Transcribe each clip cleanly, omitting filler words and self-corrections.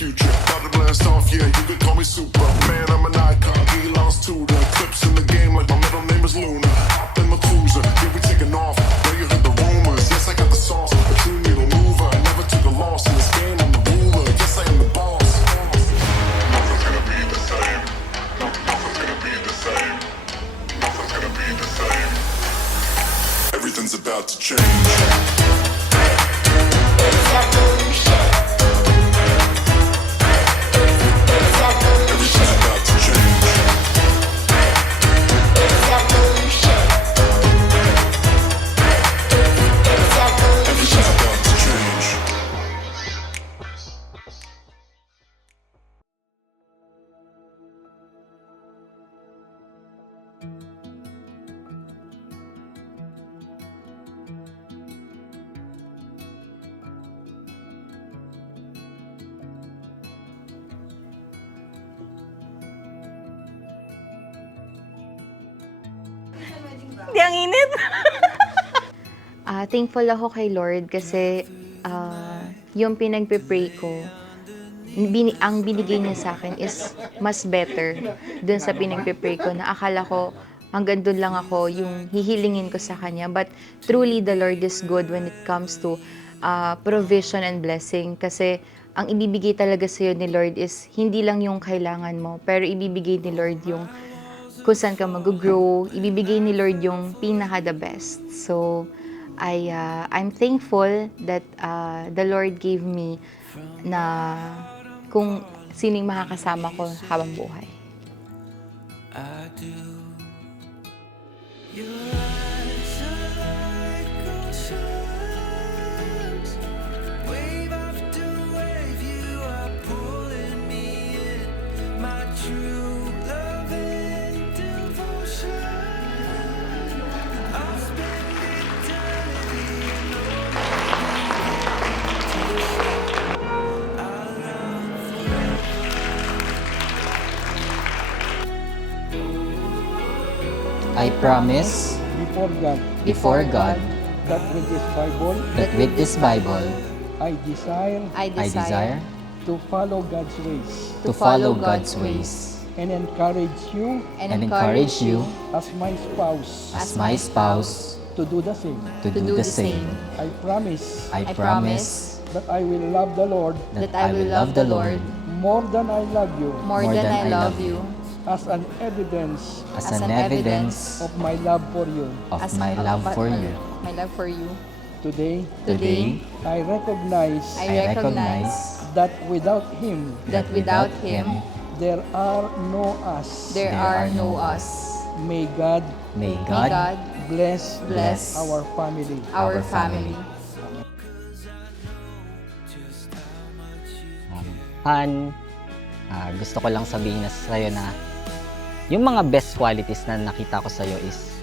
future. About to blast off, yeah, you could call me Superman. I'm an icon, he lost to the clips in the game like my middle name is Luna. Hop in my cruiser, yeah, we taking off. Know you heard the rumors, yes, I got the sauce. A true needle mover, I never took a loss in this game. I'm the ruler, yes, I am the boss. Nothing's gonna be the same. Nothing's gonna be the same. Nothing's gonna be the same. Everything's about to change. Hindi, ang init. Thankful ako kay Lord kasi yung pinagpe-pray ko, ang binigay niya sa akin is mas better dun sa pinagpe-pray ko na akala ko hanggang dun lang ako yung hihilingin ko sa Kanya. But truly, the Lord is good when it comes to provision and blessing kasi ang ibibigay talaga sa'yo ni Lord is hindi lang yung kailangan mo, pero ibibigay ni Lord yung kung saan ka mag-grow, ibibigay ni Lord yung pinaka-the best. So, I'm thankful that the Lord gave me na kung sining makakasama ko habang buhay. I promise before before God God that with this Bible I desire to follow God's ways to follow God's ways and encourage you and encourage you as my spouse to to do the same. do the same. I promise I promise that I will love the Lord that I will love the Lord more than I love you More than I love you. as an evidence as an evidence of my love for you. of my love for you. My love for you. Today, Today, I recognize I recognize that without Him, that without Him, there are no us. there are no us. May God may May God God bless our family. our family. Han, gusto ko lang sabihin na sa'yo na yung mga best qualities na nakita ko sa'yo is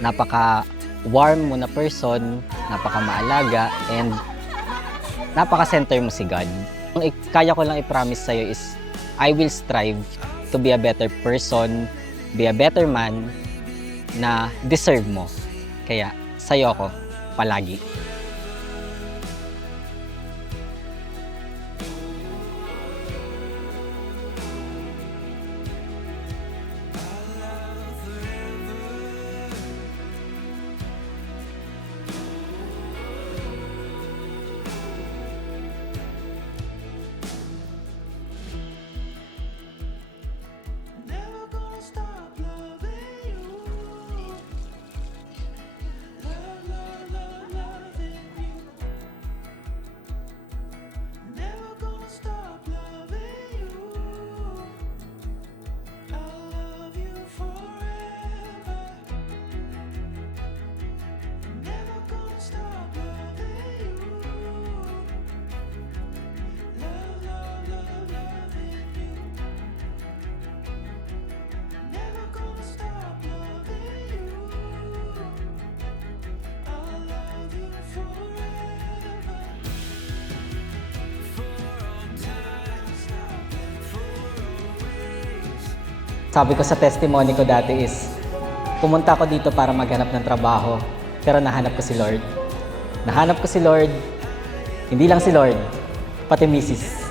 napaka-warm mo na person, napaka-maalaga, and napaka-center mo si God. Ang kaya ko lang i-promise sa'yo is I will strive to be a better person, be a better man na deserve mo. Kaya sa'yo ako palagi. Sabi ko sa testimony ko dati is, pumunta ako dito para maghanap ng trabaho, pero nahanap ko si Lord. Nahanap ko si Lord, hindi lang si Lord, pati misis.